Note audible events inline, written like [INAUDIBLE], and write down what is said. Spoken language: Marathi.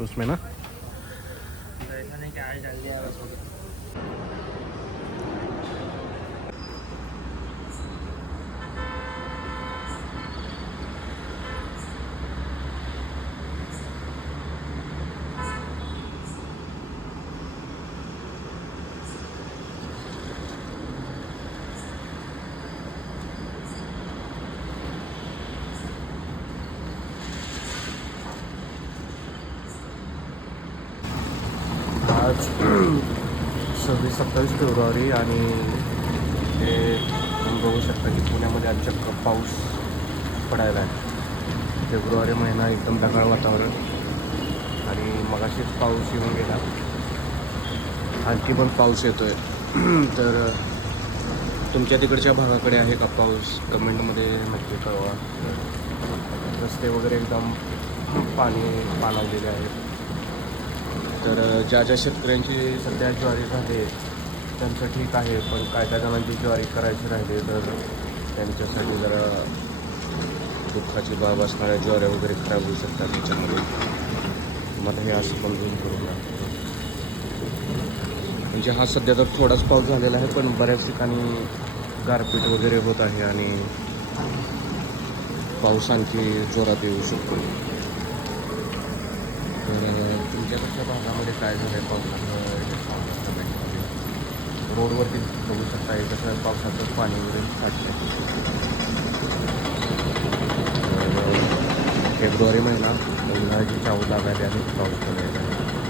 उसमें ना? ऐसा नहीं कि आज डाल आज सव्वीस सत्तावीस फेब्रुवारी आणि ते तुम्ही बघू शकता की पुण्यामध्ये आज चक्क पाऊस पडायला आहे. फेब्रुवारी महिना एकदम ढगाळ वातावरण आणि मगाशीच पाऊस येऊन गेला. आणखी पण पाऊस येतोय. [CLEARS THROAT] तर तुमच्या तिकडच्या भागाकडे आहे का पाऊस? कमेंटमध्ये नक्की कळवा. रस्ते वगैरे एकदम पाणी पाणावलेले आहेत. तर ज्या ज्या शेतकऱ्यांची सध्या ज्वारी झाली त्यांचं ठीक आहे पण काय काय जणांची ज्वारी करायची राहिली तर त्यांच्यासाठी जरा दुःखाची बाब असणाऱ्या ज्वाऱ्या वगैरे खराब होऊ शकतात त्याच्यामध्ये मला हे असं समजून करून लागतं. म्हणजे हा सध्या तर थोडाच पाऊस झालेला आहे पण बऱ्याच ठिकाणी गारपीट वगैरे होत आहे आणि पाऊस आणखी जोरात येऊ शकतो तुमच्याकडच्या भागामध्ये काय झालं आहे पावसाचं हे रोडवरती बघू शकता हे कसं पावसाचं पाणी वगैरे साठलं फेब्रुवारी महिना उन्हाळ्याची चावल लागायला आणि पाऊस आहे.